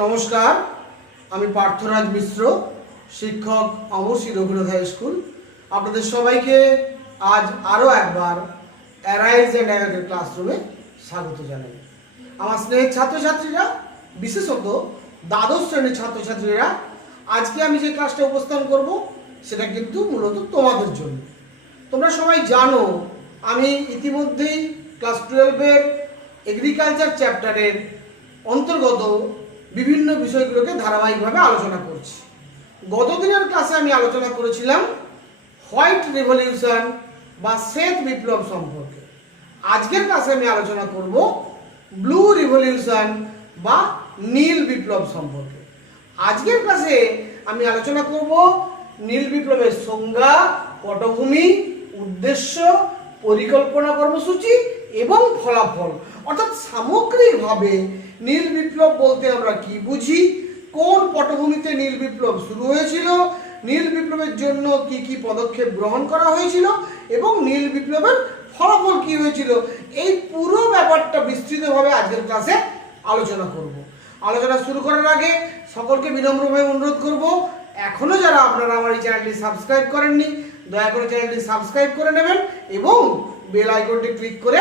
নমস্কার, আমি পার্থরাজ মিশ্র, শিক্ষক অমরশ্রী রঘুনাথ হাই স্কুল। আপনাদের সবাইকে আজ আরও একবার অ্যারাইজ অ্যান্ড অ্যাওয়েকের ক্লাসরুমে স্বাগত জানাই। আমার স্নেহের ছাত্রছাত্রীরা, বিশেষত দ্বাদশ শ্রেণীর ছাত্রছাত্রীরা, আজকে আমি যে ক্লাসটা উপস্থাপন করব সেটা কিন্তু মূলত তোমাদের জন্য। তোমরা সবাই জানো আমি ইতিমধ্যেই ক্লাস 12-এর এগ্রিকালচার চ্যাপ্টারের অন্তর্গত বিভিন্ন বিষয়গুলোকে ধারাবাহিকভাবে আলোচনা করছি। গতদিনের ক্লাসে আমি আলোচনা করেছিলাম হোয়াইট রেভলিউশন বা শ্বেত বিপ্লব সম্পর্কে। আজকের ক্লাসে আমি আলোচনা করব ব্লু রিভলিউশন বা নীল বিপ্লব সম্পর্কে। আজকের ক্লাসে আমি আলোচনা করব নীল বিপ্লবের সংজ্ঞা, পটভূমি, উদ্দেশ্য, পরিকল্পনা, কর্মসূচি এবং ফলাফল। অর্থাৎ সামগ্রিকভাবে নীল বিপ্লব বলতে আমরা কি বুঝি, কোন পটভূমিতে নীল বিপ্লব শুরু হয়েছিল, নীল বিপ্লবের জন্য কি কি পদক্ষেপ গ্রহণ করা হয়েছিল এবং নীল বিপ্লবের ফলাফল কি হয়েছিল, এই পুরো ব্যাপারটা বিস্তৃতভাবে আজকের ক্লাসে আলোচনা করব। আলোচনা শুরু করার আগে সকলকে বিনম্রভাবে অনুরোধ করব, এখনো যারা আপনারা আমার এই চ্যানেলটি সাবস্ক্রাইব করেননি, দয়া করে চ্যানেলটি সাবস্ক্রাইব করে নেবেন এবং বেল আইকনটি ক্লিক করে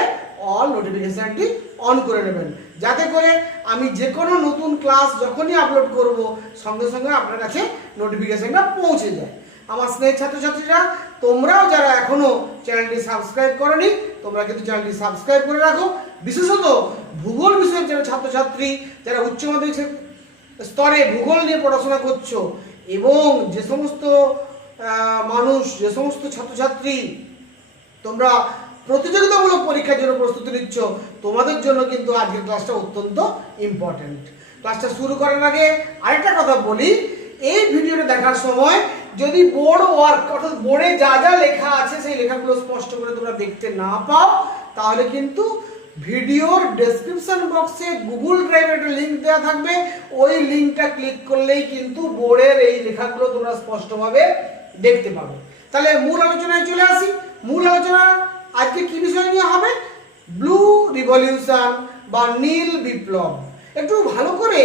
অল নোটিফিকেশনটি অন করে নেবেন, যাতে করে আমি যে কোনো নতুন ক্লাস যখনই আপলোড করব সঙ্গে সঙ্গে আপনার কাছে নোটিফিকেশনটা পৌঁছে যায়। আমার স্নেহের ছাত্রছাত্রীরা, তোমরাও যারা এখনো চ্যানেলটি সাবস্ক্রাইব করোনি, তোমরা কিন্তু চ্যানেলটি সাবস্ক্রাইব করে রাখো। বিশেষত ভূগোল বিষয়ের যারা ছাত্রছাত্রী, যারা উচ্চ মাধ্যমিক স্তরে ভূগোল নিয়ে পড়াশোনা করছো এবং যে সমস্ত মানুষ, যে সমস্ত ছাত্রছাত্রী তোমরা প্রতিযোগিতামূলক পরীক্ষার জন্য প্রস্তুতি নিচ্ছ, তোমাদের জন্য কিন্তু আজকের ক্লাসটা অত্যন্ত ইম্পর্টেন্ট। ক্লাসটা শুরু করার আগে আরেকটা কথা বলি, এই ভিডিওটা দেখার সময় যদি বোর্ড ওয়ার্ক অর্থাৎ বোর্ডে যা যা লেখা আছে সেই লেখাগুলো স্পষ্ট করে তোমরা দেখতে না পাও, তাহলে কিন্তু ভিডিওর ডেসক্রিপশন বক্সে গুগল ড্রাইভের একটা লিঙ্ক দেওয়া থাকবে, ওই লিঙ্কটা ক্লিক করলেই কিন্তু বোর্ডের এই লেখাগুলো তোমরা স্পষ্টভাবে দেখতে পাবে। তাহলে মূল আলোচনায় চলে আসি। মূল আলোচনা আজকে কি বিষয় নিয়ে হবে? ব্লু রিভলিউশন বা নীল বিপ্লব। একটু ভালো করে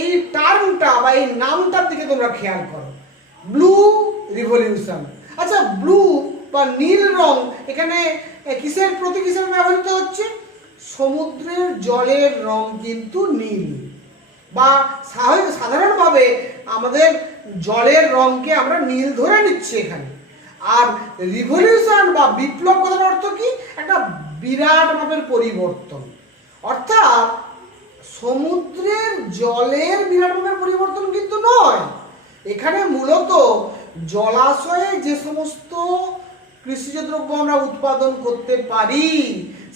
এই টার্মটা বা এই নামটার দিকে তোমরা খেয়াল করো, ব্লু রিভলিউশন। আচ্ছা, ব্লু বা নীল রং এখানে কিসের প্রতীক হিসেবে ব্যবহৃত হচ্ছে? সমুদ্রের জলের রং কিন্তু নীল, বা সাধারণভাবে আমাদের জলের রংকে আমরা নীল ধরে নিচ্ছি এখানে। আর রিভলিউশন বা বিপ্লব কথার অর্থ কি? একটা বিরাট মাপের পরিবর্তন, অর্থাৎ সমুদ্রের জলের বিরাট মাপের পরিবর্তন কিন্তু নয়। এখানে মূলত জলাশয়ে যে সমস্ত কৃষিজ দ্রব্য আমরা উৎপাদন করতে পারি,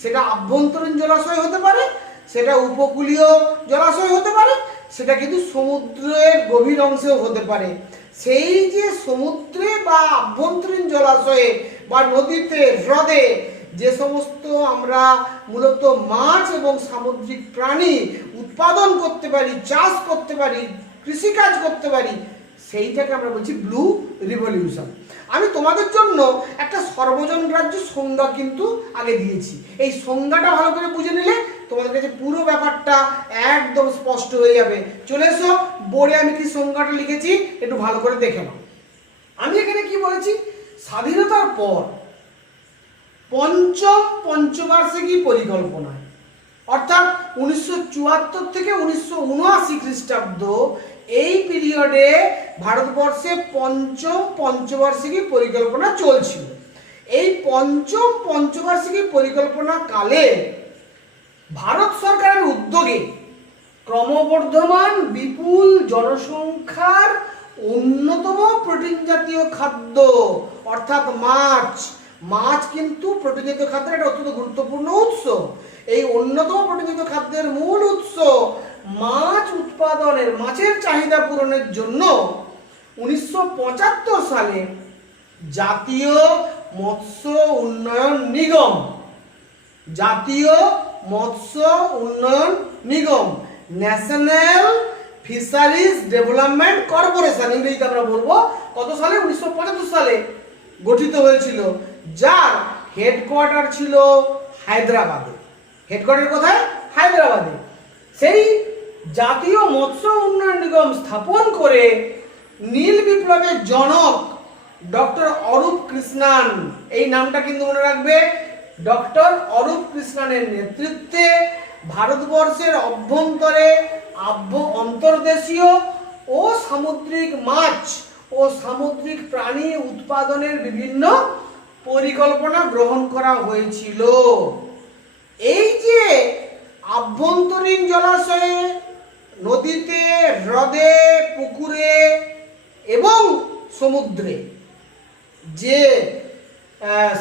সেটা আভ্যন্তরীণ জলাশয় হতে পারে, সেটা উপকূলীয় জলাশয় হতে পারে, সেটা কিন্তু সমুদ্রের গভীর অংশেও হতে পারে। সেই যে সমুদ্রে বা আভ্যন্তরীণ জলাশয়ে বা নদীতে, হ্রদে যে সমস্ত আমরা মূলত মাছ এবং সামুদ্রিক প্রাণী উৎপাদন করতে পারি, চাষ করতে পারি, কৃষিকাজ করতে পারি, সেইটাকে আমরা বলছি ব্লু রিভলিউশন। আমি তোমাদের জন্য একটা সর্বজনগ্রাহ্য সংজ্ঞা কিন্তু আগে দিয়েছি। এই সংজ্ঞাটা ভালো করে বুঝে নিলে তোমাদের কাছে পুরো ব্যাপারটা একদম স্পষ্ট হয়ে যাবে। চলে এসো, বোর্ডে আমি কি সংজ্ঞাটা লিখেছি একটু ভালো করে দেখে নাও। আমি এখানে কি বলেছি? স্বাধীনতার পর পঞ্চম পঞ্চবার্ষিকী পরিকল্পনায়, অর্থাৎ 1974 থেকে 1979 খ্রিস্টাব্দ, এই পিরিয়ডে ভারতবর্ষে পঞ্চম পঞ্চবার্ষিকী পরিকল্পনা চলছিল। এই পঞ্চম পঞ্চবার্ষিকী পরিকল্পনা কালে ভারত সরকারের উদ্যোগে ক্রমবর্ধমান বিপুল জনসংখ্যার অন্যতম প্রোটিন জাতীয় খাদ্য অর্থাৎ মাছ কিন্তু প্রোটিন জাতীয় খাদ্যের একটা অত্যন্ত গুরুত্বপূর্ণ উৎস। এই অন্যতম প্রোটিন জাতীয় খাদ্যের মূল উৎস মাছ উৎপাদনের, মাছের চাহিদা পূরণের জন্য 1975 সালে জাতীয় মৎস্য উন্নয়ন নিগম ন্যাশনাল ফিশারিজ ডেভেলপমেন্ট কর্পোরেশন, ইংরেজিতে আমরা বলবো, কত সালে? 1975 সালে গঠিত হয়েছিল, যার হেডকোয়ার্টার ছিল হায়দ্রাবাদে। হেডকোয়ার্টার কোথায়? হায়দ্রাবাদে। সেই জাতীয় মৎস্য উন্নয়ন নিগম স্থাপন করে নীল বিপ্লবের জনক ডক্টর অরূপ কৃষ্ণান, এই নামটা কিন্তু মনে রাখবে, ডক্টর অরূপ কৃষ্ণানের নেতৃত্বে ভারতবর্ষের অভ্যন্তরে অন্তর্দেশীয় ও সামুদ্রিক মাছ ও সামুদ্রিক প্রাণী উৎপাদনের বিভিন্ন পরিকল্পনা গ্রহণ করা হয়েছিল। এই যে আভ্যন্তরীণ জলাশয়ে, নদীতে, হ্রদে, পুকুরে এবং সমুদ্রে যে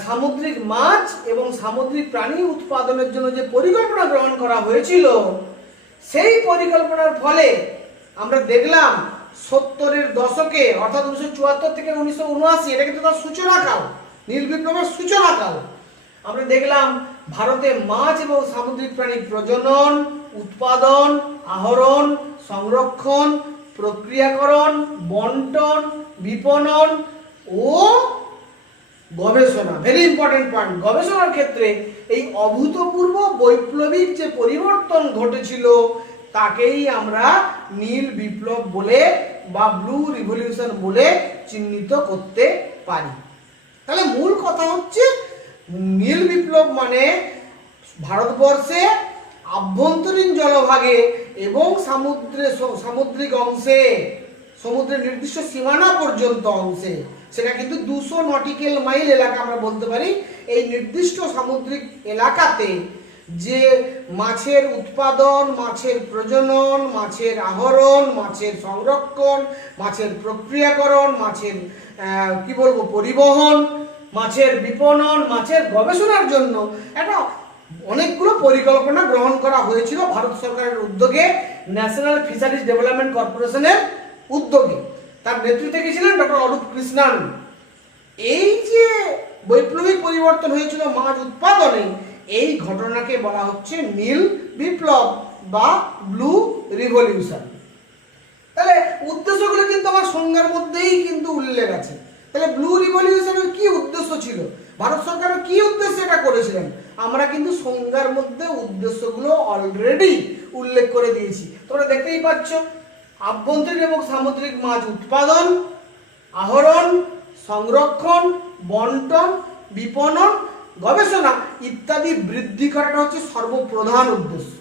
সামুদ্রিক মাছ এবং সামুদ্রিক প্রাণী উৎপাদনের জন্য যে পরিকল্পনা গ্রহণ করা হয়েছিল, সেই পরিকল্পনার ফলে আমরা দেখলাম 70-এর দশকে, অর্থাৎ 1974 থেকে 1979, এটা কিন্তু তার সূচনাকাল, নীল বিপ্লবের সূচনাকাল, আমরা দেখলাম ভারতে মাছ এবং সামুদ্রিক প্রাণীর প্রজনন, উৎপাদন, আহরণ, সংরক্ষণ, প্রক্রিয়াকরণ, বন্টন, বিপণন ও গবেষণা, ভেরি ইম্পর্টেন্ট পয়েন্ট, গবেষণার ক্ষেত্রে এই অভূতপূর্ব বৈপ্লবিক যে পরিবর্তন ঘটেছিল তাকেই আমরা নীল বিপ্লব বলে বা ব্লু রিভলিউশন বলে চিহ্নিত করতে পারি। তাহলে মূল কথা হচ্ছে, নীল বিপ্লব মানে ভারতবর্ষে আভ্যন্তরীণ জলভাগে এবং সামুদ্রিক অংশে, সমুদ্রের নির্দিষ্ট সীমানা পর্যন্ত অংশে, সেটা কিন্তু 200 নটিক্যাল মাইল এলাকা আমরা বলতে পারি, এই নির্দিষ্ট সামুদ্রিক এলাকাতে যে মাছের উৎপাদন, মাছের প্রজনন, মাছের আহরণ, মাছের সংরক্ষণ, মাছের প্রক্রিয়াকরণ, মাছের পরিবহন, মাছের বিপণন, মাছের গবেষণার জন্য একটা অনেকগুলো পরিকল্পনা গ্রহণ করা হয়েছিল ভারত সরকারের উদ্যোগে, ন্যাশনাল ফিশারিজ ডেভেলপমেন্ট কর্পোরেশনের উদ্যোগে। তার নেতৃত্বে কি ছিলেন? ডক্টর অরূপ কৃষ্ণান। এই যে বৈপ্লবিক পরিবর্তন হয়েছিল মাছ উৎপাদনে, এই ঘটনাকে বলা হচ্ছে নীল বিপ্লব বা ব্লু রিভলিউশন। তাহলে উদ্দেশ্যগুলো কিন্তু আমার সংজ্ঞার মধ্যেই কিন্তু উল্লেখ আছে। তাহলে ব্লু রিভলিউশনের কি উদ্দেশ্য ছিল, ভারত সরকারের কি উদ্দেশ্যে এটা করেছিলেন, আমরা কিন্তু সংজ্ঞার মধ্যে উদ্দেশ্যগুলো অলরেডি উল্লেখ করে দিয়েছি, তোমরা দেখতেই পাচ্ছ। আভ্যন্তরীণ এবং সামুদ্রিক মাছ উৎপাদন, আহরণ, সংরক্ষণ, বন্টন, বিপণন, গবেষণা ইত্যাদি বৃদ্ধি করাটা হচ্ছে সর্বপ্রধান উদ্দেশ্য।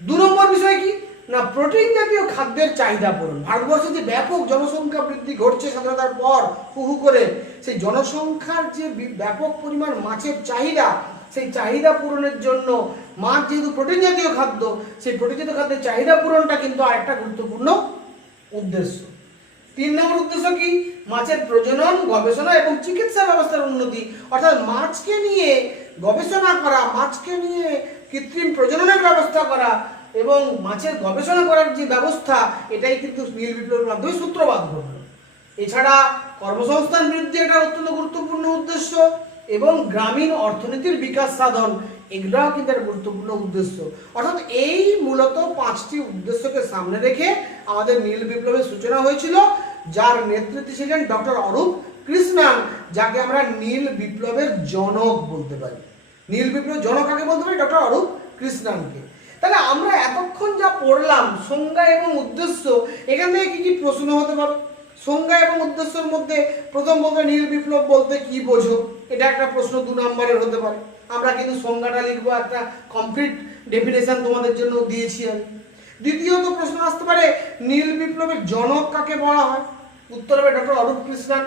2 নম্বর বিষয় কি না, প্রোটিন জাতীয় খাদ্যের চাহিদা পূরণ। ভারতবর্ষে যে ব্যাপক জনসংখ্যা বৃদ্ধি ঘটছে স্বাধীনতার পর হু হু করে, সেই জনসংখ্যার যে ব্যাপক পরিমাণ মাছের চাহিদা, সেই চাহিদা পূরণের জন্য মাছ যেহেতু প্রোটিন জাতীয় খাদ্য, সেই প্রোটিন জাতীয় খাদ্যের চাহিদা পূরণটা কিন্তু আরেকটা গুরুত্বপূর্ণ উদ্দেশ্য। 3 নম্বর উদ্দেশ্য কি, মাছের প্রজনন, গবেষণা এবং চিকিৎসা ব্যবস্থার উন্নতি, অর্থাৎ মাছকে নিয়ে গবেষণা করা, মাছকে নিয়ে কৃত্রিম প্রজননের ব্যবস্থা করা এবং মাছের গবেষণা করার যে ব্যবস্থা, এটাই কিন্তু নীল বিপ্লবের মাধ্যমে সূত্রপাত ঘটল। এছাড়া কর্মসংস্থান বৃদ্ধি একটা অত্যন্ত গুরুত্বপূর্ণ উদ্দেশ্য এবং গ্রামীণ অর্থনীতির বিকাশ সাধন, এগুলোও কিন্তু একটা গুরুত্বপূর্ণ উদ্দেশ্য। অর্থাৎ এই মূলত 5টি উদ্দেশ্যকে সামনে রেখে আমাদের নীল বিপ্লবের সূচনা হয়েছিল, যার নেতৃত্বে ছিলেন ডক্টর অরূপ কৃষ্ণান, যাকে আমরা নীল বিপ্লবের জনক বলতে পারি। নীল বিপ্লবের জনক কাকে বলতে পারি? ডক্টর অরূপ কৃষ্ণানকে। তাহলে আমরা এতক্ষণ যা পড়লাম সংজ্ঞা এবং উদ্দেশ্য, এখান থেকে কি কি প্রশ্ন হতে পারে? সংজ্ঞা এবং উদ্দেশ্যের মধ্যে প্রথম বলতে নীল বিপ্লব বলতে কি বোঝো, এটা একটা প্রশ্ন 2 নম্বরের হতে পারে। আমরা কিন্তু সংজ্ঞাটা লিখবো, একটা কমপ্লিট ডেফিনেশন তোমাদের জন্য দিয়েছি আমি। দ্বিতীয়ত প্রশ্ন আসতে পারে নীল বিপ্লবের জনক কাকে বলা হয়, উত্তর হবে ডক্টর অরূপ কৃষ্ণান।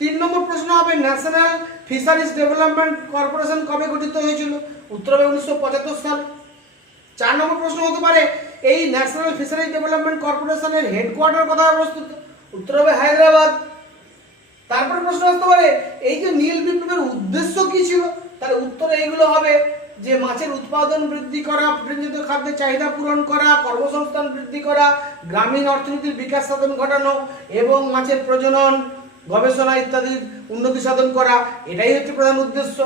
3 নম্বর প্রশ্ন হবে ন্যাশনাল ফিশারিজ ডেভেলপমেন্ট কর্পোরেশন কবে গঠিত হয়েছিল, উত্তর হবে 1975 সালে। 4 নম্বর প্রশ্ন হতে পারে এই ন্যাশনাল ফিশারিজ ডেভেলপমেন্ট কর্পোরেশনের হেডকোয়ার্টার কোথায় অবস্থিত, উত্তর হবে হায়দ্রাবাদ। তারপরে প্রশ্ন আসতে পারে এই যে নীল বিপ্লবের উদ্দেশ্য কি ছিল, তাহলে উত্তর এইগুলো হবে যে মাছের উৎপাদন বৃদ্ধি করা, প্রোটিনজাতীয় খাদ্যের চাহিদা পূরণ করা, কর্মসংস্থান বৃদ্ধি করা, গ্রামীণ অর্থনীতির বিকাশ সাধন ঘটানো এবং মাছের প্রজনন, গবেষণা ইত্যাদির উন্নতি সাধন করা, এটাই হচ্ছে প্রধান উদ্দেশ্য।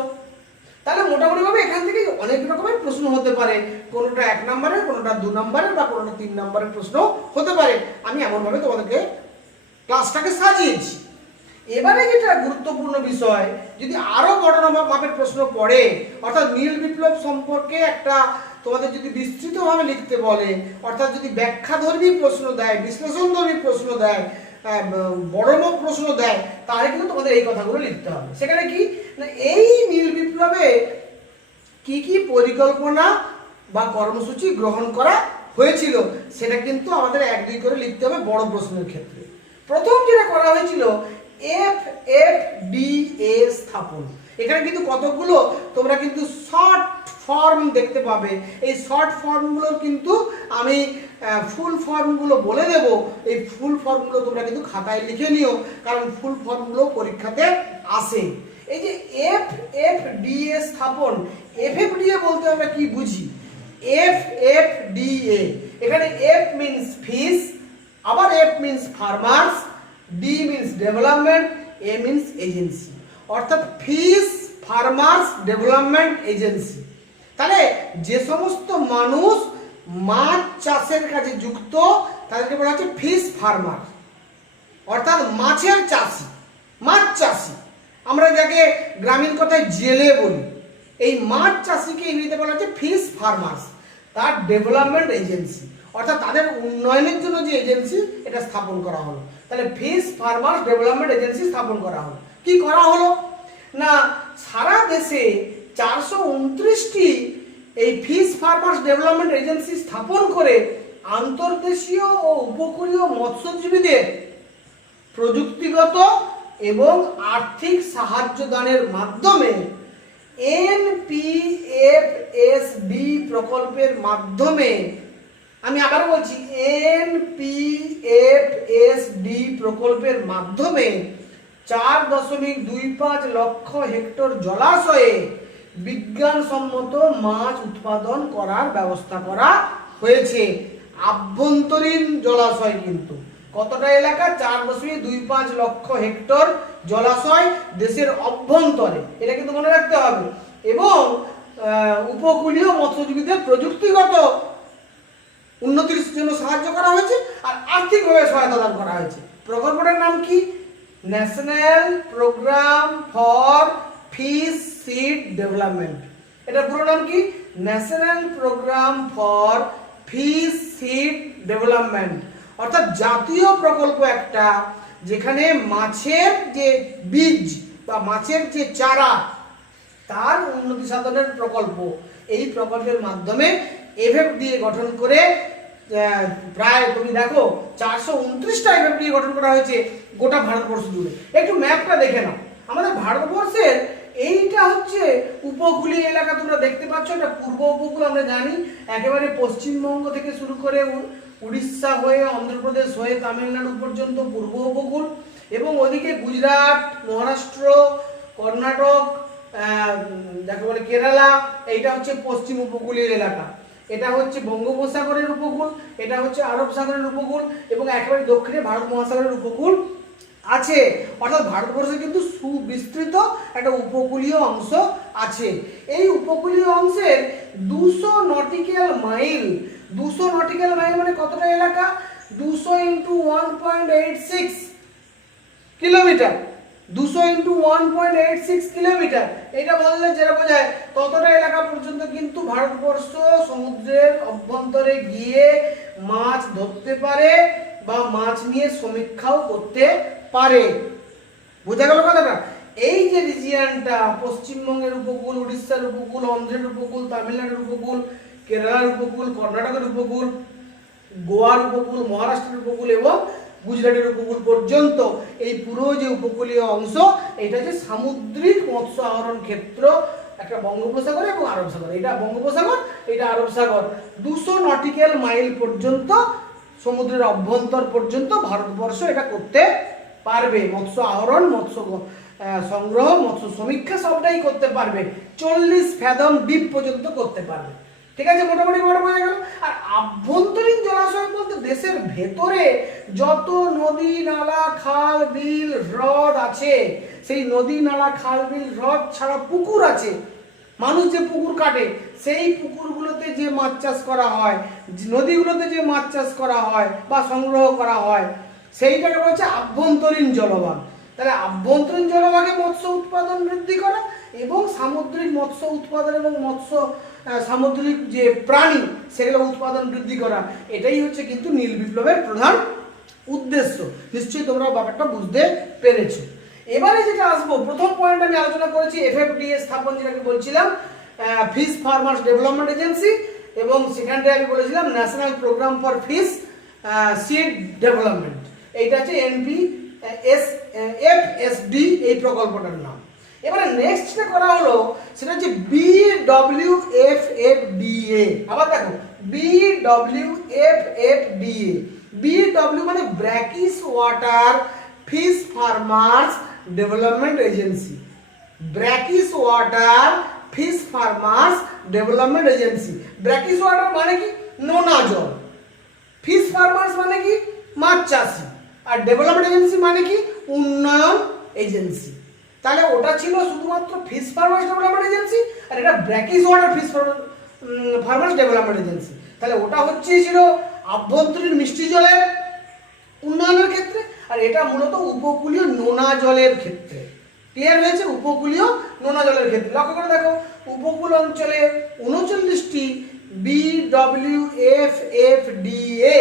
তাহলে মোটামুটিভাবে এখান থেকে অনেক রকমের প্রশ্ন হতে পারে, কোনোটা 1 নম্বরের, কোনোটা 2 নম্বরের বা কোনোটা 3 নম্বরের প্রশ্ন হতে পারে। আমি এমনভাবে তোমাদেরকে ক্লাসটাকে সাজিয়েছি। এবারে যেটা গুরুত্বপূর্ণ বিষয়, যদি আরো বড় মাপের প্রশ্ন পড়ে, অর্থাৎ নীল বিপ্লব সম্পর্কে একটা তোমাদের যদি বিস্তৃতভাবে লিখতে বলে, অর্থাৎ যদি ব্যাখ্যাধর্মী প্রশ্ন দেয়, বিশ্লেষণধর্মী প্রশ্ন দেয়, বড়মুখ প্রশ্ন দেয়, তাহলে কিন্তু তোমাদের এই কথাগুলো লিখতে হবে। সেখানে কি না, এই নীল বিপ্লবে কি কি পরিকল্পনা বা কর্মসূচি গ্রহণ করা হয়েছিল সেটা কিন্তু আমাদের 1-2 করে লিখতে হবে বড় প্রশ্নের ক্ষেত্রে। প্রথম যেটা করা হয়েছিল FFDA স্থাপন। এখানে কিন্তু কতগুলো তোমরা কিন্তু শর্ট ফর্ম দেখতে পাবে। এই শর্ট ফর্মগুলোর কিন্তু আমি ফুল ফর্মগুলো বলে দেব। এই ফুল ফর্মগুলো তোমরা কিন্তু খাতায় লিখে নিও, কারণ ফুল ফর্মগুলো পরীক্ষাতে আসে। এই যে FFDA স্থাপন, FFDA বলতে আমরা কি বুঝি? FFDA, এখানে F মিন্স ফিশ, আবার F means farmers, D means development, A means agency, অর্থাৎ ফিশ ফার্মার্স ডেভেলপমেন্ট এজেন্সি। তাহলে যে সমস্ত মানুষ মাছ চাষের কাজে যুক্ত তাদেরকে বলা হচ্ছে ফিশ ফার্মার, অর্থাৎ মাছের চাষি, মাছ চাষি। আমরা যাকে গ্রামীণ কথায় জেলে বলি, এই মাছ চাষিকে ইংরেজিতে বলা হচ্ছে ফিশ ফার্মার্স। তার ডেভেলপমেন্ট এজেন্সি, অর্থাৎ তাদের উন্নয়নের জন্য যে এজেন্সি, এটা স্থাপন করা হলো। তাহলে ফিশ ফার্মার্স ডেভেলপমেন্ট এজেন্সি স্থাপন করা হলো। কি করা হলো না, সারা দেশে 429টি এই ফিশ ফার্মার্স ডেভেলপমেন্ট এজেন্সি স্থাপন করে আন্তর্দেশীয় ও উপকূলীয় মৎস্যজীবীদের প্রযুক্তিগত এবং আর্থিক সাহায্য দানের মাধ্যমে NPFSD প্রকল্পের মাধ্যমে, আমি আবার বলছি, NPFSD প্রকল্পের মাধ্যমে 4.25 লক্ষ হেক্টর জলাশয়ে বিজ্ঞানসম্মত মাছ উৎপাদন করার ব্যবস্থা করা হয়েছে। আভ্যন্তরীণ জলাশয় কিন্তু কতটা এলাকা? 4.25 লক্ষ হেক্টর জলাশয় দেশের অভ্যন্তরে, এটা কিন্তু মনে রাখতে হবে। এবং উপকূলীয় মৎস্যজীবীদের প্রযুক্তিগত উন্নতির জন্য সাহায্য করা হয়েছে আর আর্থিকভাবে সহায়তা দান করা হয়েছে। প্রকল্পটার নাম কি? National programme for fish seed development. এটা পুরো নাম কি? National programme for fish seed development, অর্থাৎ জাতীয় প্রকল্প একটা, যেখানে মাছের যে বীজ বা মাছের যে চারা তার উন্নতি সাধনের প্রকল্প। এই প্রকল্পের মাধ্যমে FFDA গঠন করে প্রায় তুমি দেখো 429টা FFDA গঠন করা হয়েছে গোটা ভারতবর্ষ জুড়ে। একটু ম্যাপটা দেখে নাও। আমাদের ভারতবর্ষের এইটা হচ্ছে উপকূলীয় এলাকা, তোমরা দেখতে পাচ্ছ, এটা পূর্ব উপকূল। আমরা জানি একেবারে পশ্চিমবঙ্গ থেকে শুরু করে উড়িষ্যা হয়ে, অন্ধ্রপ্রদেশ হয়ে তামিলনাড়ু পর্যন্ত পূর্ব উপকূল, এবং ওদিকে গুজরাট, মহারাষ্ট্র, কর্ণাটক, যাকে বলে কেরালা, এইটা হচ্ছে পশ্চিম উপকূলীয় এলাকা। এটা হচ্ছে বঙ্গোপসাগরের উপকূল, এটা হচ্ছে আরব সাগরের উপকূল, এবং একেবারে দক্ষিণে ভারত মহাসাগরের উপকূল আছে। অর্থাৎ ভারতবর্ষে কিন্তু সুবিস্তৃত একটা উপকূলীয় অংশ আছে। এই উপকূলীয় অংশের 200 নটিক্যাল মাইল, 200 নটিক্যাল মাইল মানে কতটা এলাকা? 200 × 1.86 কিলোমিটার, 200 × 1.86 কিলোমিটার। এটা বললে যেটা বোঝায় ততটা এলাকা পর্যন্ত কিন্তু ভারতবর্ষ সমুদ্রের অভ্যন্তরে গিয়ে মাছ ধরতে পারে বা মাছ নিয়ে সমীক্ষাও করতে পারে। বোঝা গেল কথাটা? এই যে রিজিয়নটা, পশ্চিমবঙ্গের উপকূল, উড়িষ্যার উপকূল, অন্ধ্রের উপকূল, তামিলনাড়ুর উপকূল, কেরালার উপকূল, কর্ণাটকের উপকূল, গোয়ার উপকূল, মহারাষ্ট্রের উপকূল এবং গুজরাটের উপকূল পর্যন্ত এই পুরো যে উপকূলীয় অংশ, এটা হচ্ছে সামুদ্রিক মৎস্য আহরণ ক্ষেত্র, একটা বঙ্গোপসাগর এবং আরব সাগর। এটা বঙ্গোপসাগর, এটা আরব সাগর। 200 নটিক্যাল মাইল পর্যন্ত সমুদ্রের অভ্যন্তর পর্যন্ত ভারতবর্ষ এটা করতে পারবে। মৎস্য আহরণ, মৎস্য সংগ্রহ, মৎস্য সমীক্ষা সবটাই করতে পারবে। 40 ফ্যাদম ডিপ পর্যন্ত করতে পারবে। ঠিক আছে, মোটামুটি বড় বোঝা গেল। আর আভ্যন্তরীণ জলাশয় বলতে দেশের ভেতরে যত নদী, নালা, খাল, বিল, হ্রদ আছে, সেই নদী, নালা, খাল, বিল, হ্রদ ছাড়া পুকুর আছে। মানুষ যে পুকুর কাটে, সেই পুকুরগুলোতে যে মাছ চাষ করা হয়, নদীগুলোতে যে মাছ চাষ করা হয় বা সংগ্রহ করা হয়, সেইটাকে বলছে আভ্যন্তরীণ জলভাগ। তাহলে আভ্যন্তরীণ জলভাগে মৎস্য উৎপাদন বৃদ্ধি করা এবং সামুদ্রিক মৎস্য উৎপাদন এবং মৎস্য সামুদ্রিক যে প্রাণী সেগুলো উৎপাদন বৃদ্ধি করা, এটাই হচ্ছে কিন্তু নীল বিপ্লবের প্রধান উদ্দেশ্য। নিশ্চয়ই তোমরা ব্যাপারটা বুঝতে পেরেছো। এবারে যেটা আসবো, প্রথম পয়েন্ট আমি আলোচনা করেছি এফএফডিএ স্থাপন, যেটাকে বলছিলাম ফিশ ফার্মার্স ডেভেলপমেন্ট এজেন্সি, এবং সেখানটা আমি বলেছিলাম national programme for fish seed development. এইটা হচ্ছে NPFSD এই প্রকল্পটার নাম। এবারে নেক্সট যেটা করা হলো সেটা হচ্ছে BWFFDA। আবার দেখো BWFFDA, BW মানে brackish water fish farmers development agency, brackish water fish farmers development agency. Brackish water মানে কি? নোনা জল। ফিশ ফার্মার্স মানে কি? মাছ চাষি। আর ডেভেলপমেন্ট এজেন্সি মানে কি? উন্নয়ন এজেন্সি। তাহলে ওটা ছিল শুধুমাত্র ফিশ ফার্মার্স ডেভেলপমেন্ট এজেন্সি, আর এটা brackish water fish farmers development agency. তাহলে ওটা হচ্ছে ছিল আভ্যন্তরীণ মিষ্টি জলের উন্নয়নের ক্ষেত্রে, আর এটা মূলত উপকূলীয় নোনা জলের ক্ষেত্রে। ক্লিয়ার হয়েছে? উপকূলীয় নোনা জলের ক্ষেত্রে। লক্ষ্য করে দেখো, উপকূল অঞ্চলে 39টি BWFFDA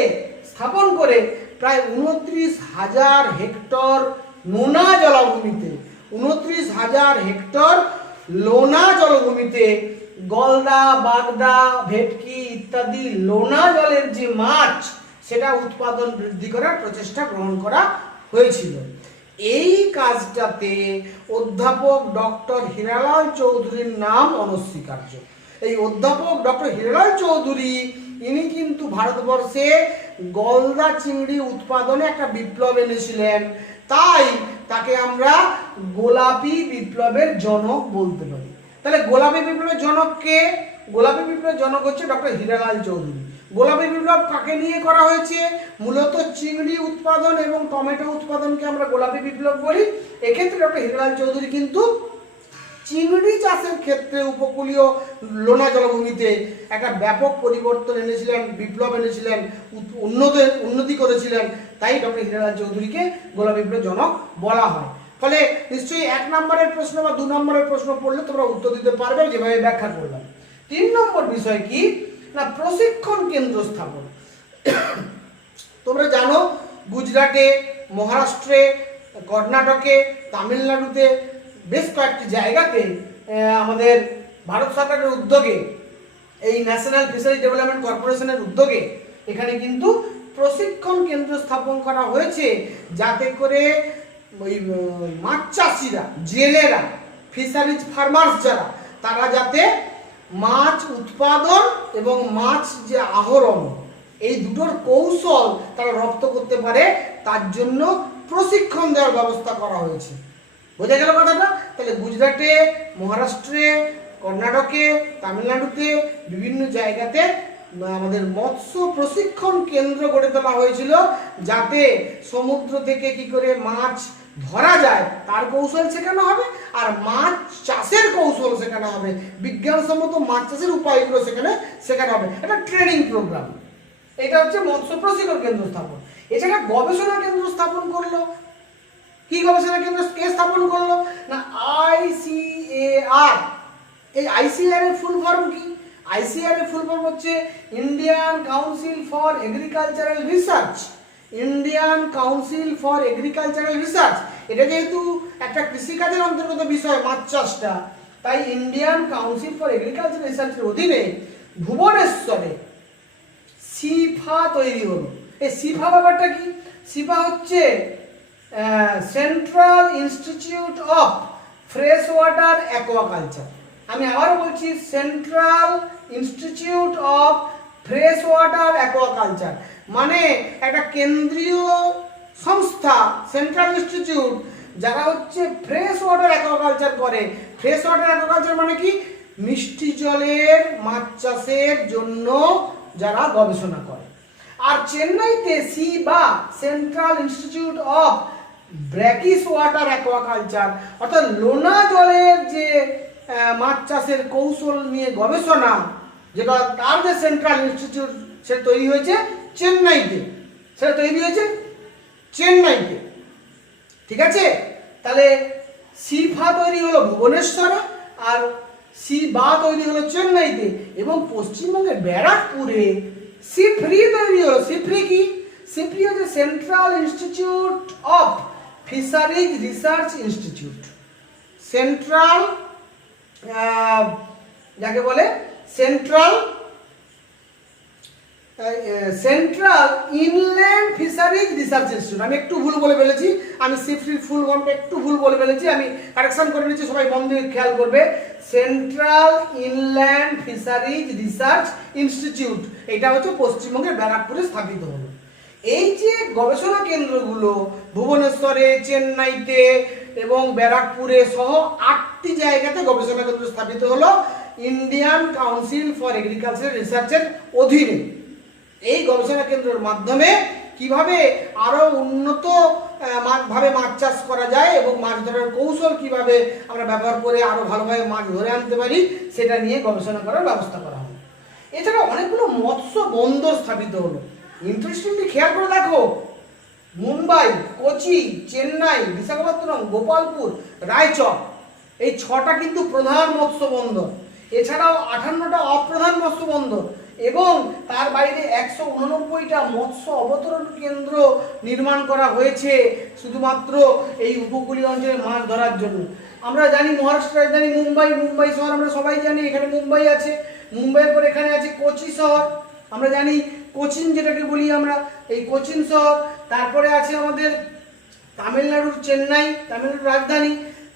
স্থাপন করে প্রায় 29,000 হেক্টর নোনা জলাভূমিতে, 29,000 হেক্টর লোনা জলভূমিতে গলদা, বাগদা, ভেটকি ইত্যাদি লোনা জলের যে মাছ সেটা উৎপাদন বৃদ্ধি করার প্রচেষ্টা গ্রহণ করা হয়েছিল। এই কাজটাতে অধ্যাপক ডক্টর হীরালাল চৌধুরীর নাম অনস্বীকার্য। এই অধ্যাপক ডক্টর হীরালাল চৌধুরী ইনি কিন্তু ভারতবর্ষে গলদা চিংড়ি উৎপাদনে একটা বিপ্লব এনেছিলেন, তাই তাকে আমরা গোলাপি বিপ্লবের জনক বলতে পারি। তাহলে গোলাপি বিপ্লবের জনক কে? গোলাপি বিপ্লবের জনক হচ্ছে ডক্টর হীরালাল চৌধুরী। গোলাপি বিপ্লব কাকে নিয়ে করা হয়েছে? মূলত চিংড়ি উৎপাদন এবং টমেটো উৎপাদনকে আমরা গোলাপি বিপ্লব বলি। এক্ষেত্রে ডক্টর হীরালাল চৌধুরী কিন্তু চিংড়ি চাষের ক্ষেত্রে উপকূলীয় লোনা জলভূমিতে একটা ব্যাপক পরিবর্তন এনেছিলেন, বিপ্লব এনেছিলেন, উন্নতি করেছিলেন। তাই ডক্টর হীরালাল চৌধুরীকে গোলাপি বিপ্লবের জনক বলা হয়। ফলে নিশ্চয়ই 1 নম্বরের প্রশ্ন বা 2 নম্বরের প্রশ্ন পড়লে তোমরা উত্তর দিতে পারবে, যেভাবে ব্যাখ্যা করলাম। 3 নম্বর বিষয় কি না, প্রশিক্ষণ কেন্দ্র স্থাপন। তোমরা জানো গুজরাটে, মহারাষ্ট্রে, কর্ণাটকে, তামিলনাড়ুতে বেশ কয়েকটি জায়গাতে আমাদের ভারত সরকারের উদ্যোগে, এই ন্যাশনাল ফিশারি ডেভেলপমেন্ট কর্পোরেশনের উদ্যোগে এখানে কিন্তু প্রশিক্ষণ কেন্দ্র স্থাপন করা হয়েছে, যাতে করে ওই মাছ চাষিরা, জেলেরা, ফিশারিজ ফার্মার্স যারা, তারা যাতে মাছ উৎপাদন এবং মাছ যে আহরণ এই দুটোর কৌশল তারা রপ্ত করতে পারে, তার জন্য প্রশিক্ষণ দেওয়ার ব্যবস্থা করা হয়েছে। বোঝা গেল কথাটা? তাহলে গুজরাটে, মহারাষ্ট্রে, কর্ণাটকে, তামিলনাড়ুতে বিভিন্ন জায়গাতে আমাদের মৎস্য প্রশিক্ষণ কেন্দ্র গড়ে তোলা হয়েছিল, যাতে সমুদ্র থেকে কি করে মাছ ধরা যায় তার কৌশল শেখানো হবে, আর মাছ চাষের কৌশল শেখানো হবে, বিজ্ঞানসম্মত মাছ চাষের উপায়গুলো সেখানে শেখানো হবে। এটা ট্রেনিং প্রোগ্রাম। এটা হচ্ছে মৎস্য প্রশিক্ষণ কেন্দ্র স্থাপন। এছাড়া গবেষণা কেন্দ্র স্থাপন করলো। কি গবেষণা কেন্দ্র কে স্থাপন করলো না, ICAR। এই ICAR এর ফুল ফর্ম কি? ICAR এর ফুল ফর্ম হচ্ছে Indian council for agricultural research. Indian council for agricultural research, এটা যেহেতু একটা কৃষিকাজের অন্তর্গত বিষয় মাছ চাষটা, তাই ইন্ডিয়ান কাউন্সিল ফর এগ্রিকালচারাল রিসার্চের অধীনে ভুবনেশ্বরে সিফা তৈরি হলো। এই সিফা ব্যাপারটা কি? সিফা হচ্ছে central institute of fresh water aquaculture. আমি আবারও বলছি, central institute of fresh water aquaculture মানে একটা কেন্দ্রীয় সংস্থা, সেন্ট্রাল ইনস্টিটিউট, যারা হচ্ছে ফ্রেশ ওয়াটার অ্যাকোয়াকালচার করে। ফ্রেশ ওয়াটার অ্যাকোয়াকালচার মানে কি? মিষ্টি জলের মাছ চাষের জন্য যারা গবেষণা করে। আর চেন্নাইতে CIBA, central institute of brackish water aquaculture, অর্থাৎ লোনা জলের যে মাছ চাষের কৌশল নিয়ে গবেষণা, যেটা তার যে সেন্ট্রাল ইনস্টিটিউট সেটা তৈরি হয়েছে চেন্নাইতে। ঠিক আছে? তাহলে সিফা তৈরি হলো ভুবনেশ্বরে, আর সি বা তৈরি হলো চেন্নাইতে, এবং পশ্চিমবঙ্গের ব্যারাকপুরে সিফ্রি তৈরি হলো। সিফ্রি কি? সিফ্রি হচ্ছে central institute of fisheries research institute. Central যাকে বলে central inland fisheries research institute. আমি একটু ভুল বলে ফেলেছি, আমি সিফ্রির ফুল ফর্মটা একটু ভুল বলে ফেলেছি, আমি কারেকশন করে নিচ্ছি, সবাই মন দিয়ে খেয়াল করবে। Central inland fisheries research institute, এটা হচ্ছে পশ্চিমবঙ্গের ব্যারাকপুরে স্থাপিত হলো। এই যে গবেষণা কেন্দ্রগুলো ভুবনেশ্বরে, চেন্নাইতে এবং ব্যারাকপুরে সহ 8টি জায়গাতে গবেষণা কেন্দ্র স্থাপিত হলো ইন্ডিয়ান কাউন্সিল ফর এগ্রিকালচার রিসার্চের অধীনে। এই গবেষণা কেন্দ্রের মাধ্যমে কিভাবে আরো উন্নত ভাবে মাছ চাষ করা যায় এবং মাছ ধরার কৌশল কিভাবে আমরা ব্যবহার করে আরো ভালোভাবে মাছ ধরে আনতে পারি সেটা নিয়ে গবেষণা করার ব্যবস্থা করা হলো। এছাড়া অনেকগুলো মৎস্য বন্দর স্থাপিত হলো। ইন্টারেস্টিংলি খেয়াল করে দেখো, মুম্বাই, কোচি, চেন্নাই, বিশাখাপত্তনম, গোপালপুর, রায়চক, এই 6টা কিন্তু প্রধান মৎস্য বন্দর। এছাড়াও 58টা অপ্রধান মৎস্য বন্দর এবং তার বাইরে 189টা মৎস্য অবতরণ কেন্দ্র নির্মাণ করা হয়েছে শুধুমাত্র এই উপকূলীয় অঞ্চলে মাছ ধরার জন্য। আমরা জানি মহারাষ্ট্রের রাজধানী মুম্বাই, মুম্বাই শহর আমরা সবাই জানি, এখানে মুম্বাই আছে। মুম্বাইয়ের পর এখানে আছে কোচি শহর, আমরা জানি কোচিন যেটাকে বলি আমরা, এই কোচিন শহর। তারপরে আছে আমাদের তামিলনাড়ুর চেন্নাই, তামিলনাড়ুর রাজধানী,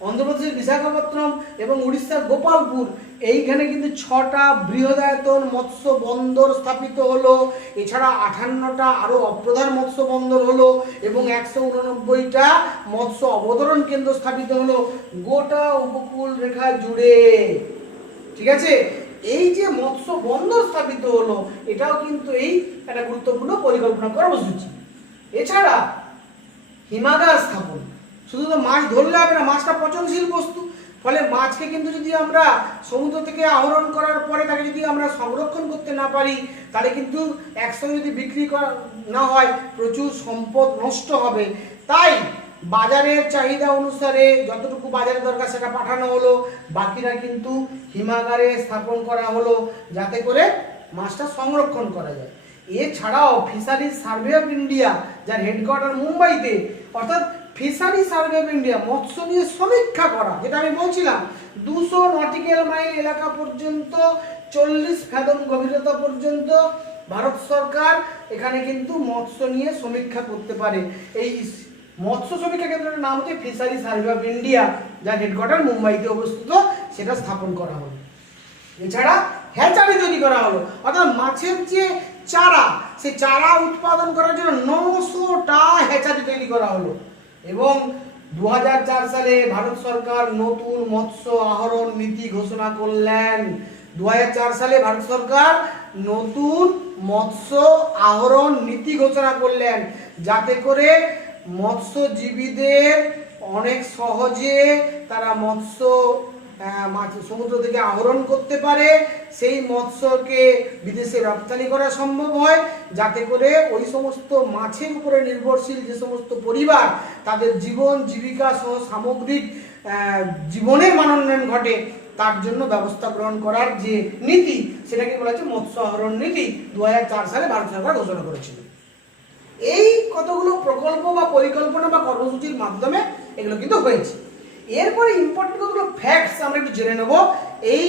অন্ধ্রপ্রদেশের বিশাখাপত্তনম এবং উড়িষ্যার গোপালপুর। এইখানে কিন্তু 6টা বৃহদায়তন মৎস্য বন্দর স্থাপিত হলো। এছাড়া 58টা আরো অপ্রধান মৎস্য বন্দর হলো এবং 189টা মৎস্য অবতরণ কেন্দ্র স্থাপিত হলো গোটা উপকূল রেখা জুড়ে। ঠিক আছে, এই যে মৎস্য বন্দর স্থাপিত হলো এটাও কিন্তু এই একটা গুরুত্বপূর্ণ পরিকল্পনা কর্মসূচি। এছাড়া হিমাগার স্থাপন, শুধু তো মাছ ধরলে হবে না, মাছটা পচনশীল বস্তু, ফলে মাছকে কিন্তু যদি আমরা সমুদ্র থেকে আহরণ করার পরে তাকে যদি আমরা সংরক্ষণ করতে না পারি তাহলে কিন্তু একসঙ্গে যদি বিক্রি করা না হয় প্রচুর সম্পদ নষ্ট হবে। তাই বাজারের চাহিদা অনুসারে যতটুকু বাজারে দরকার সেটা পাঠানো হলো, বাকিরা কিন্তু হিমাগারে স্থাপন করা হলো যাতে করে মাছটা সংরক্ষণ করা যায়। এছাড়াও ফিশারিজ সার্ভে অফ ইন্ডিয়া, যার হেডকোয়ার্টার মুম্বাইতে, অর্থাৎ ফিশারি সার্ভে অফ ইন্ডিয়া মৎস্য নিয়ে সমীক্ষা করা, যেটা আমি বলছিলাম 200 নটিক্যাল মাইল এলাকা পর্যন্ত 40 ফ্যাথম গভীরতা পর্যন্ত ভারত সরকার এখানে কিন্তু মৎস্য নিয়ে সমীক্ষা করতে পারে। এই মৎস্য সমীক্ষা কেন্দ্রের নাম হচ্ছে ফিশারি সার্ভে অফ ইন্ডিয়া, যার হেডকোয়ার্টার মুম্বাইতে অবস্থিত, সেটা স্থাপন করা হলো। এছাড়া হ্যাচারি তৈরি করা হলো, অর্থাৎ মাছের যে চারা, সেই চারা উৎপাদন করার জন্য 900টা হ্যাচারি তৈরি করা হলো। এবং 2004 সালে ভারত সরকার নতুন মৎস্য আহরণ নীতি ঘোষণা করলেন। 2004 সালে ভারত সরকার নতুন মৎস্য আহরণ নীতি ঘোষণা করলেন যাতে করে মৎস্যজীবীদের অনেক সহজে তারা মৎস্য মাছ সমুদ্র থেকে আহরণ করতে পারে, সেই মৎস্যকে বিদেশে রপ্তানি করা সম্ভব হয়, যাতে করে ওই সমস্ত মাছের উপরে নির্ভরশীল যে সমস্ত পরিবার তাদের জীবন জীবিকা সহ সামগ্রিক জীবনের মানোন্নয়ন ঘটে, তার জন্য ব্যবস্থা গ্রহণ করার যে নীতি সেটাকে বলা হচ্ছে মৎস্য আহরণ নীতি। 2004 সালে ভারত সরকার ঘোষণা করেছিল। এই কতগুলো প্রকল্প বা পরিকল্পনা বা কর্মসূচির মাধ্যমে এগুলো কিন্তু হয়েছে। এরপরে ইম্পর্টেন্ট কতগুলো ফ্যাক্টস আমরা একটু জেনে নেব। এই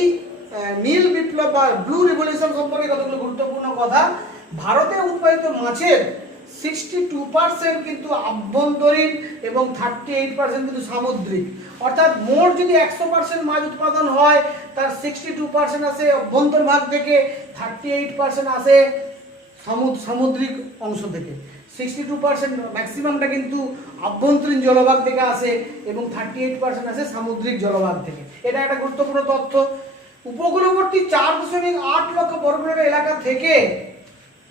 নীল বিপ্লব বা ব্লু রিভলিউশন সম্পর্কে কতগুলো গুরুত্বপূর্ণ কথা। ভারতে উৎপাদিত মাছের 62% কিন্তু আভ্যন্তরীণ এবং 38% কিন্তু সামুদ্রিক, অর্থাৎ মোট যদি 100% মাছ উৎপাদন হয় তার 62% আসে অভ্যন্তর ভাগ থেকে, 38% আসে সামুদ্রিক অংশ থেকে। 62% ম্যাক্সিমামটা কিন্তু আভ্যন্তরীণ জলভাগ থেকে আসে এবং 38% আসে সামুদ্রিক জলভাগ থেকে। এটা একটা গুরুত্বপূর্ণ তথ্য। উপকূলবর্তী 4.8 লক্ষ বর্গকিলোমিটার এলাকা থেকে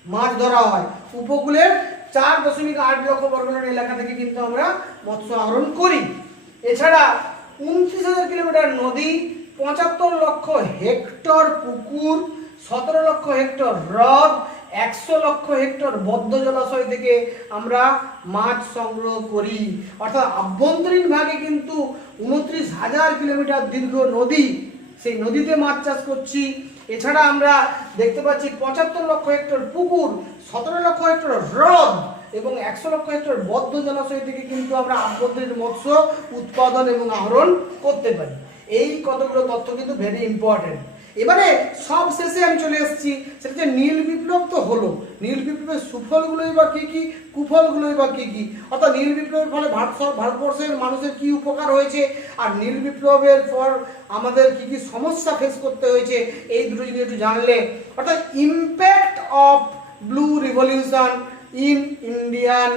মাছ ধরা হয়। উপকূলের 4.8 লক্ষ বর্গকিলোমিটার এলাকা থেকে কিন্তু আমরা মৎস্য আহরণ করি। এছাড়া 29,000 কিলোমিটার নদী, 75 লক্ষ হেক্টর পুকুর, 17 লক্ষ হেক্টর হ্রদ, 100 লক্ষ হেক্টর বদ্ধ জলাশয় থেকে আমরা মাছ সংগ্রহ করি। অর্থাৎ আভ্যন্তরীণ ভাগে কিন্তু 29,000 কিলোমিটার দীর্ঘ নদী, সেই নদীতে মাছ চাষ করছি। এছাড়া আমরা দেখতে পাচ্ছি 75 লক্ষ হেক্টর পুকুর, 17 লক্ষ হেক্টর হ্রদ এবং 100 লক্ষ হেক্টর বদ্ধ জলাশয় থেকে কিন্তু আমরা আভ্যন্তরীণ মৎস্য উৎপাদন এবং আহরণ করতে পারি। এই কতগুলো তথ্য কিন্তু ভেরি ইম্পর্টেন্ট। এবারে সব শেষে আমি চলে এসেছি, সেটা হচ্ছে নীল বিপ্লব তো হলো, নীল বিপ্লবের সুফলগুলোই বা কী কী, কুফলগুলোই বা কী কী, অর্থাৎ নীল বিপ্লবের ফলে ভারতবর্ষের মানুষের কী উপকার হয়েছে আর নীল বিপ্লবের পর আমাদের কী কী সমস্যা ফেস করতে হয়েছে, এই দুটো যদি একটু জানলে, অর্থাৎ impact of blue revolution in Indian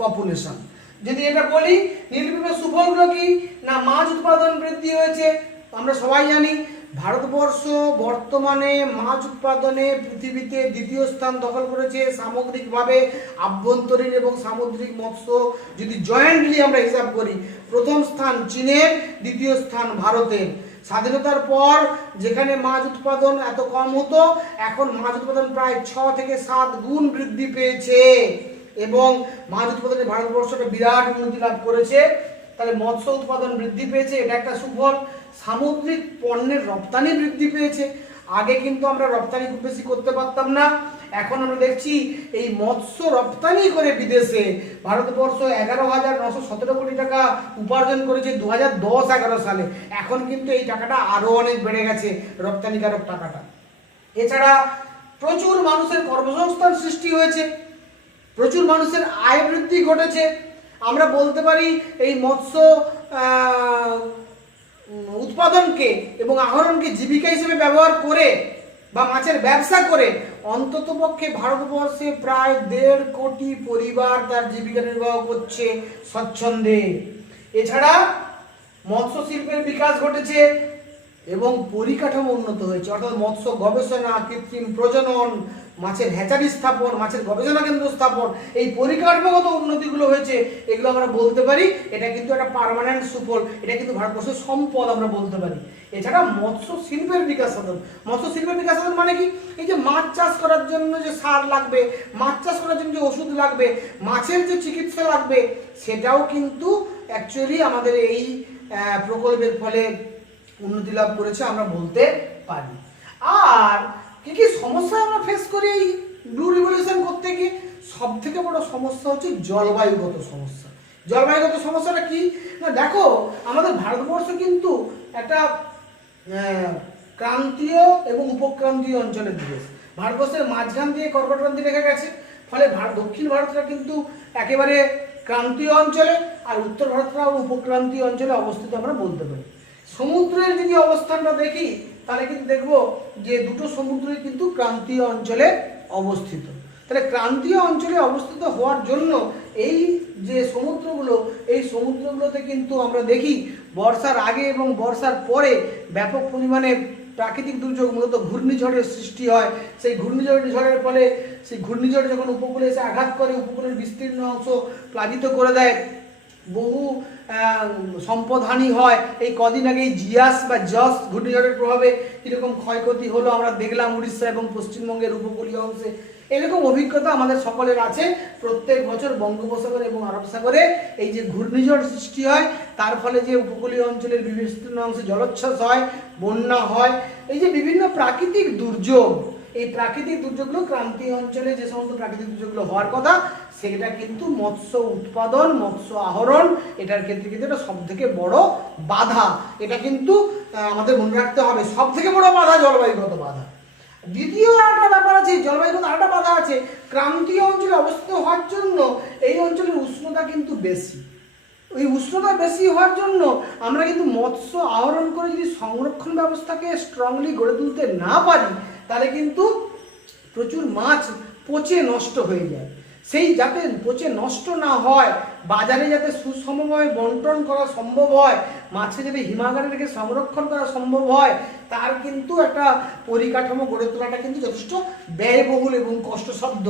population. যদি এটা বলি, নীল বিপ্লবের সুফলগুলো কি না, মাছ উৎপাদন বৃদ্ধি হয়েছে। আমরা সবাই জানি ভারতবর্ষ বর্তমানে মাছ উৎপাদনে পৃথিবীতে দ্বিতীয় স্থান দখল করেছে সামগ্রিকভাবে। আভ্যন্তরীণ এবং সামুদ্রিক মৎস্য যদি জয়েন্টলি আমরা হিসাব করি, প্রথম স্থান চীনের, দ্বিতীয় স্থান ভারতের। স্বাধীনতার পর যেখানে মাছ উৎপাদন এত কম হতো, এখন মাছ উৎপাদন প্রায় 6 থেকে 7 গুণ বৃদ্ধি পেয়েছে এবং মাছ উৎপাদনে ভারতবর্ষটা বিরাট উন্নতি লাভ করেছে। তাহলে মৎস্য উৎপাদন বৃদ্ধি পেয়েছে, এটা একটা সুফল। সামুদ্রিক পণ্যের রপ্তানি বৃদ্ধি পেয়েছে। আগে কিন্তু আমরা রপ্তানি খুব বেশি করতে পারতাম না, এখন আমরা দেখছি এই মৎস্য রপ্তানি করে বিদেশে ভারতবর্ষ 11,917 কোটি টাকা উপার্জন করেছে 2010-11 সালে। এখন কিন্তু এই টাকাটা আরও অনেক বেড়ে গেছে, রপ্তানিকারক টাকাটা। এছাড়া প্রচুর মানুষের কর্মসংস্থান সৃষ্টি হয়েছে, প্রচুর মানুষের আয় বৃদ্ধি ঘটেছে। আমরা বলতে পারি এই মৎস্য উৎপাদনকে এবং আহরণকে জীবিকা হিসেবে ব্যবহার করে বা মাছের ব্যবসা করে অন্ততপক্ষে ভারতবর্ষে প্রায় 1.5 কোটি পরিবার তার জীবিকা নির্বাহ করছে স্বচ্ছন্দে। এছাড়া মৎস্য শিল্পের বিকাশ ঘটেছে এবং পরিকাঠামো উন্নত হয়েছে, অর্থাৎ মৎস্য গবেষণা, কৃত্রিম প্রজনন, মাছের হ্যাচারি স্থাপন, মাছের গবেষণা কেন্দ্র স্থাপন, এই পরিকাঠামোগত উন্নতিগুলো হয়েছে। এগুলো আমরা বলতে পারি এটা কিন্তু একটা পার্মানেন্ট সুফল, এটা কিন্তু ভারতবর্ষের সম্পদ আমরা বলতে পারি। এছাড়া মৎস্য শিল্পের বিকাশ সাধন, মৎস্য শিল্পের বিকাশ সাধন মানে কি, এই যে মাছ চাষ করার জন্য যে সার লাগবে, মাছ চাষ করার জন্য যে ওষুধ লাগবে, মাছের যে চিকিৎসা লাগবে, সেটাও কিন্তু অ্যাকচুয়ালি আমাদের এই প্রকল্পের ফলে উন্নতি লাভ করেছে আমরা বলতে পারি। আর কি কি সমস্যা আমরা ফেস করি এই ব্লু রিভলিউশন করতে গিয়ে? সব থেকে বড় সমস্যা হচ্ছে জলবায়ুগত সমস্যা। জলবায়ুগত সমস্যাটা কি না, দেখো আমাদের ভারতবর্ষ কিন্তু একটা ক্রান্তীয় এবং উপক্রান্তীয় অঞ্চলের দেশ। ভারতবর্ষের মাঝখান দিয়ে কর্কটক্রান্তি রেখে গেছে, ফলে দক্ষিণ ভারতটা কিন্তু একেবারে ক্রান্তীয় অঞ্চলে আর উত্তর ভারতটা উপক্রান্তীয় অঞ্চলে অবস্থিত আমরা বলতে পারি। সমুদ্রের যদি অবস্থানটা দেখি তাহলে কিন্তু দেখবো যে দুটো সমুদ্রই কিন্তু ক্রান্তীয় অঞ্চলে অবস্থিত। তাহলে ক্রান্তীয় অঞ্চলে অবস্থিত হওয়ার জন্য এই যে সমুদ্রগুলো, এই সমুদ্রগুলোতে কিন্তু আমরা দেখি বর্ষার আগে এবং বর্ষার পরে ব্যাপক পরিমাণে প্রাকৃতিক দুর্যোগ, মূলত ঘূর্ণিঝড়ের সৃষ্টি হয়। সেই ঘূর্ণিঝড়ের ফলে সেই ঘূর্ণিঝড় যখন উপকূলে এসে আঘাত করে, উপকূলের বিস্তীর্ণ অংশ প্লাবিত করে দেয়, বহু সম্পদহানি হয়। এই কদিন আগে জিয়াস বা জস ঘূর্ণিঝড়ের প্রভাবে কীরকম ক্ষয়ক্ষতি হলো আমরা দেখলাম উড়িষ্যা এবং পশ্চিমবঙ্গের উপকূলীয় অংশে। এরকম অভিজ্ঞতা আমাদের সকলের আছে। প্রত্যেক বছর বঙ্গোপসাগর এবং আরব সাগরে এই যে ঘূর্ণিঝড় সৃষ্টি হয়, তার ফলে যে উপকূলীয় অঞ্চলের বিস্তীর্ণ অংশে জলোচ্ছ্বাস হয়, বন্যা হয়, এই যে বিভিন্ন প্রাকৃতিক দুর্যোগ, এই প্রাকৃতিক দুর্যোগগুলো ক্রান্তীয় অঞ্চলে যে সমস্ত প্রাকৃতিক দুর্যোগগুলো হওয়ার কথা, সেটা কিন্তু মৎস্য উৎপাদন, মৎস্য আহরণ, এটার ক্ষেত্রে কিন্তু এটা সব থেকে বড় বাধা। এটা কিন্তু আমাদের মনে রাখতে হবে, সব থেকে বড় বাধা জলবায়ুগত বাধা। দ্বিতীয় একটা ব্যাপার আছে, জলবায়ুগত আরেকটা বাধা আছে। ক্রান্তীয় অঞ্চলে অবস্থিত হওয়ার জন্য এই অঞ্চলের উষ্ণতা কিন্তু বেশি। ওই উষ্ণতা বেশি হওয়ার জন্য আমরা কিন্তু মৎস্য আহরণ করে যদি সংরক্ষণ ব্যবস্থাকে স্ট্রংলি গড়ে তুলতে না পারি, তাহলে কিন্তু প্রচুর মাছ পচে নষ্ট হয়ে যায়। সেই যাতে পচে নষ্ট না হয়, বাজারে যাতে সুষমভাবে বন্টন করা সম্ভব হয়, মাছে যাতে হিমাগারে রেখে সংরক্ষণ করা সম্ভব হয়, তার কিন্তু একটা পরিকাঠামো গড়ে তোলাটা কিন্তু যথেষ্ট ব্যয়বহুল এবং কষ্টসাধ্য।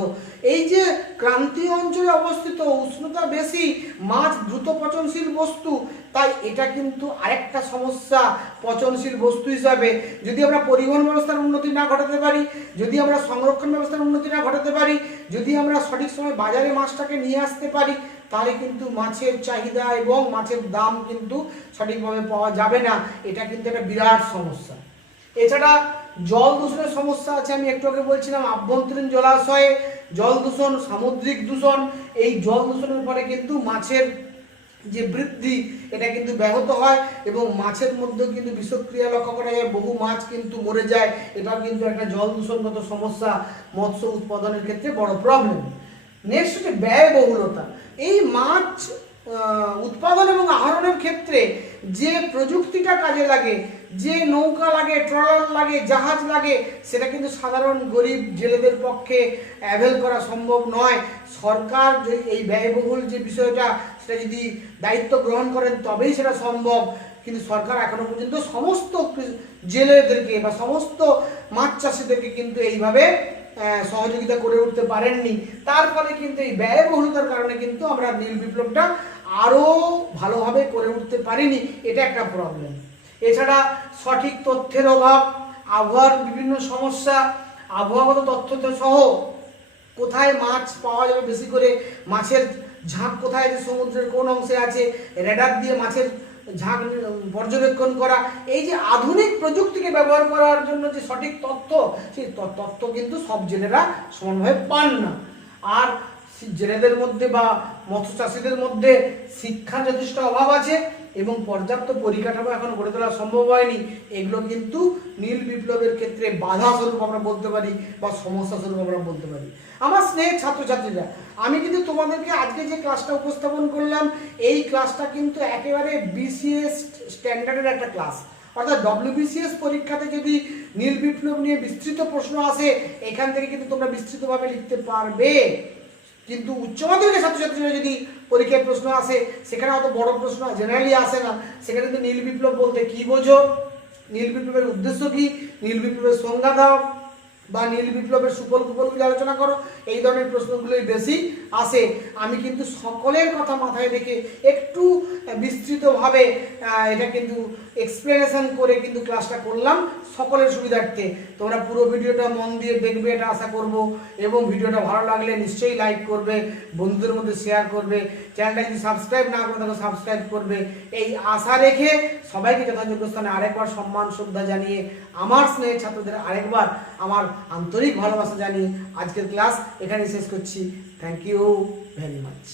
এই যে ক্রান্তীয় অঞ্চলে অবস্থিত, উষ্ণতা বেশি, মাছ দ্রুত পচনশীল বস্তু, তাই এটা কিন্তু আরেকটা সমস্যা পচনশীল বস্তু হিসাবে। যদি আমরা পরিবহন ব্যবস্থার উন্নতি না ঘটাতে পারি, যদি আমরা সংরক্ষণ ব্যবস্থার উন্নতি না ঘটাতে পারি, যদি আমরা সঠিক সময় বাজারে মাছটাকে নিয়ে আসতে পারি, তাহলে কিন্তু মাছের চাহিদা এবং মাছের দাম কিন্তু সঠিকভাবে পাওয়া যাবে না। এটা কিন্তু একটা বিরাট সমস্যা। এছাড়া জল দূষণের সমস্যা আছে, আমি একটু আগে বলছিলাম আভ্যন্তরীণ জলাশয়ে জল দূষণ, সামুদ্রিক দূষণ। এই জল দূষণের ফলে কিন্তু মাছের যে বৃদ্ধি এটা কিন্তু ব্যাহত হয় এবং মাছের মধ্যেও কিন্তু বিষক্রিয়া লক্ষ্য করা যায়, বহু মাছ কিন্তু মরে যায়। এটাও কিন্তু একটা জল দূষণগত সমস্যা, মৎস্য উৎপাদনের ক্ষেত্রে বড় প্রবলেম। নেক্সট হচ্ছে ব্যয়বহুলতা। এই মাছ উৎপাদন এবং আহরণের ক্ষেত্রে যে প্রযুক্তিটা কাজে লাগে, যে নৌকা লাগে, ট্রলার লাগে, জাহাজ লাগে, সেটা কিন্তু সাধারণ গরিব জেলেদের পক্ষে অ্যাভেল করা সম্ভব নয়। সরকার যে এই ব্যয়বহুল যে বিষয়টা সেটা যদি দায়িত্ব গ্রহণ করেন তবেই সেটা সম্ভব। কিন্তু সরকার এখনো পর্যন্ত সমস্ত জেলেদেরকে বা সমস্ত মাছ চাষিদেরকে কিন্তু এইভাবে সহযোগিতা করে উঠতে পারেননি। তার ফলে কিন্তু এই ব্যয়বহুলতার কারণে কিন্তু আমরা নীল বিপ্লবটা আরও ভালোভাবে করে উঠতে পারিনি, এটা একটা প্রবলেম। এছাড়া সঠিক তথ্যের অভাব, আবহাওয়ার বিভিন্ন সমস্যা, আবহাওয়াগত তথ্য সহ কোথায় মাছ পাওয়া যাবে বেশি করে, মাছের ঝাঁক কোথায় আছে, সমুদ্রের কোন অংশে আছে, রেডার দিয়ে মাছের ঝাঁক পর্যবেক্ষণ করা, এই যে আধুনিক প্রযুক্তিকে ব্যবহার করার জন্য যে সঠিক তথ্য, সেই তথ্য কিন্তু সব জেলেরা সমানভাবে পান না। আর জেলেদের মধ্যে বা মৎস্য চাষিদের মধ্যে শিক্ষার যথেষ্ট অভাব আছে এবং পর্যাপ্ত পরিকাঠামো এখন গড়ে তোলা সম্ভব হয়নি। এগুলো কিন্তু নীল বিপ্লবের ক্ষেত্রে বাধা স্বরূপ আমরা বলতে পারি বা সমস্যা স্বরূপ আমরা বলতে পারি। আমার স্নেহের ছাত্রছাত্রীরা, আমি কিন্তু তোমাদেরকে আজকে যে ক্লাসটা উপস্থাপন করলাম, এই ক্লাসটা কিন্তু একেবারে বিসিএস স্ট্যান্ডার্ডের একটা ক্লাস। অর্থাৎ WBCS পরীক্ষাতে যদি নীল বিপ্লব নিয়ে বিস্তৃত প্রশ্ন আসে, এখান থেকে কিন্তু তোমরা বিস্তৃতভাবে লিখতে পারবে। কিন্তু উচ্চ মাধ্যমিকের ছাত্রছাত্রীরা যদি পরীক্ষায় প্রশ্ন আসে, সেখানে অত বড় প্রশ্ন জেনারেলি আসে না। সেখানে কিন্তু নীল বিপ্লব বলতে কি বোঝো, নীল বিপ্লবের উদ্দেশ্য কি, নীল বিপ্লবের সংজ্ঞা দাও বা নীল বিপ্লবের সুফল কুফলগুলি আলোচনা করো, এই ধরনের প্রশ্নগুলোই বেশি আসে। আমি কিন্তু সকলের কথা মাথায় রেখে একটু বিস্তৃতভাবে এটা কিন্তু এক্সপ্লেনেশন করে কিন্তু ক্লাসটা করলাম সকলের সুবিধার্থে। তোমরা পুরো ভিডিওটা মন দিয়ে দেখবে এটা আশা করব এবং ভিডিওটা ভালো লাগলে নিশ্চয়ই লাইক করবে, বন্ধুদের মধ্যে শেয়ার করবে, চ্যানেলটা যদি সাবস্ক্রাইব না করে থাকো সাবস্ক্রাইব করবে। এই আশা রেখে সবাইকে যথাযোগ্য স্থানে আরেকবার সম্মান শ্রদ্ধা জানিয়ে, আমার স্নেহের ছাত্রদের আরেকবার আমার আন্তরিক ভালোবাসা জানিয়ে আজকের ক্লাস এখানে শেষ করছি। Thank you very much.